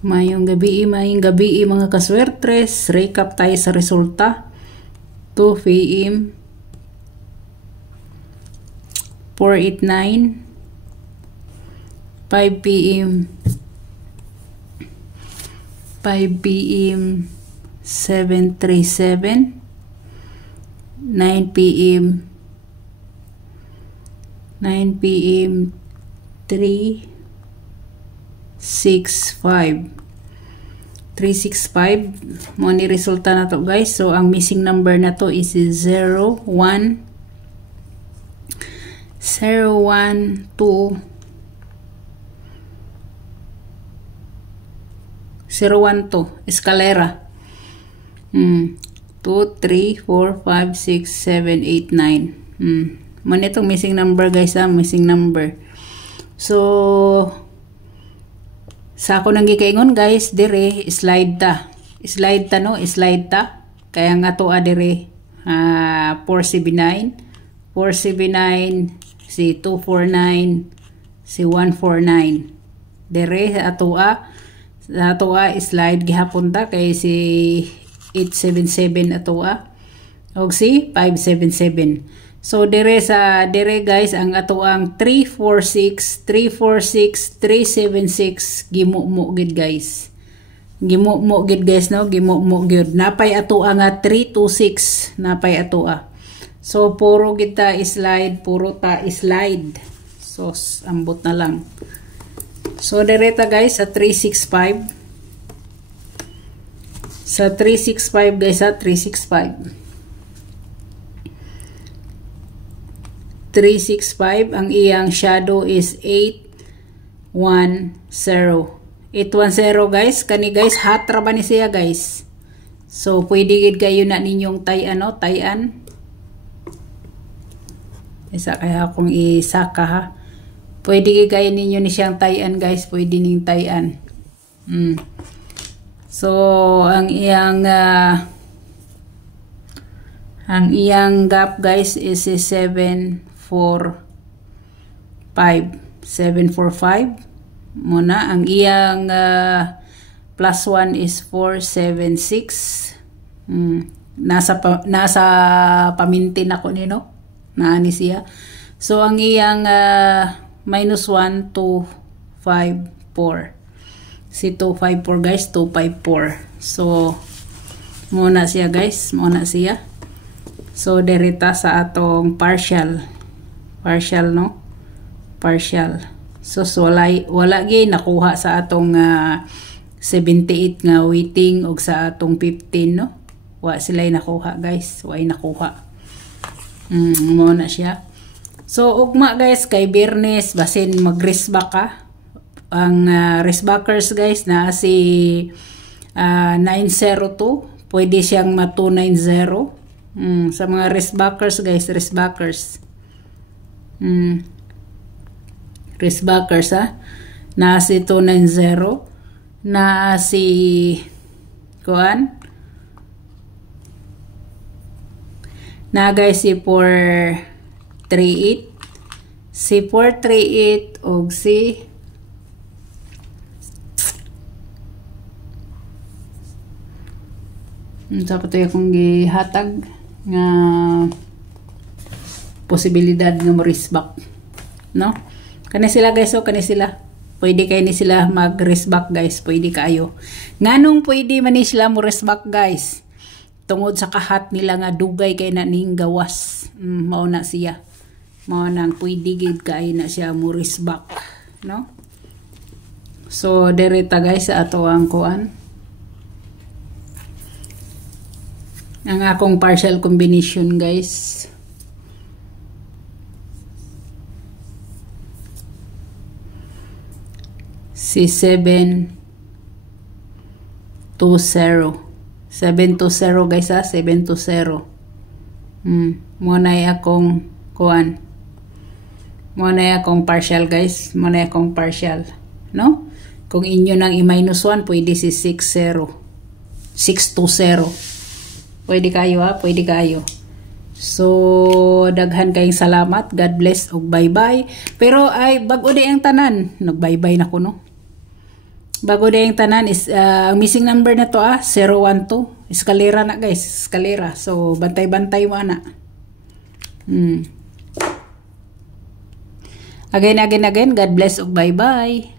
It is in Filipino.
Mayong gabi mga kaswertres. Recap tayo sa resulta. 2 p.m. 489. 5 p.m. 5 p.m. 737. 9 p.m. 9 p.m. 365 mo ni resulta na to guys. So ang missing number na to is 0 1 2 escalera. 2 3 4 5 6 7 8 9. Mo nitong missing number guys, missing number. So sa ako nang gikaingon guys, dire slide ta kaya nga to dire 479 si 249 si 149 dire sa atoa slide gihapon ta kay si 877 atoa og si 577. So dire guys ang atoang 346 376 gimumo gid guys. Gimumo gid guys no, gimumo gid. Napay atoa nga 326 napay atoa. So puro kita slide, So ambot na lang. So dire ta guys sa 365. Sa 365 guys, 365 ang iyang shadow is 810 guys. Kani guys hatra ba ni siya guys. So pwede gid kayo na ninyong tayan. Isa kaya akong isaka ha. Pwede gid kayo ninyo ni siyang tayan guys, pwede ning tayan. So ang iyang gap guys is 745 muna. Ang iyang plus 1 is 476. Nasa pamintin ako nino naani siya. So ang iyang minus 1 254 si 254 guys, 254. So muna siya guys, So derita sa atong partial no, partial. So wala gi nakuha sa atong 78 nga waiting og sa atong 15 no. Wa sila nakuha guys, wa nakuha. Muna siya. So ugma guys kay Biyernes basin mag-resback ka. Ang resbackers guys na si 902 pwede siyang ma-290. Sa mga resbackers guys, resbackers ha, na si 290, na si kuan, na guys si 438, si 438 og si sa patoy akong gihatag nga posibilidad nga mo resback no. Kani sila guys, so kani sila pwede kay ni sila mag-resback guys, pwede kayo. Nganong pwede man ni sila mo resback guys? Tungod sa kahat nila nga dugay kay na ning gawas. Mao na siya. Mao nang pwede gid kay na siya mo resback, no? So direta guys sa ato ang kuan. Ang akong partial combination guys. Si 720 guys ha, 720. Muna akong kuan. Muna akong partial guys, muna akong partial, no? Kung inyo nang i-1 pwede si 620. Pwede kayo ha, pwede kayo. So daghan kayong salamat. God bless ug bye-bye. Pero ay bag-o di ang tanan. Nag-bye-bye na ko no. Bago di ang tanan is ang missing number na to 012. Eskalera na guys, eskalera. So bantay-bantay mo ana. Again. God bless ug bye-bye.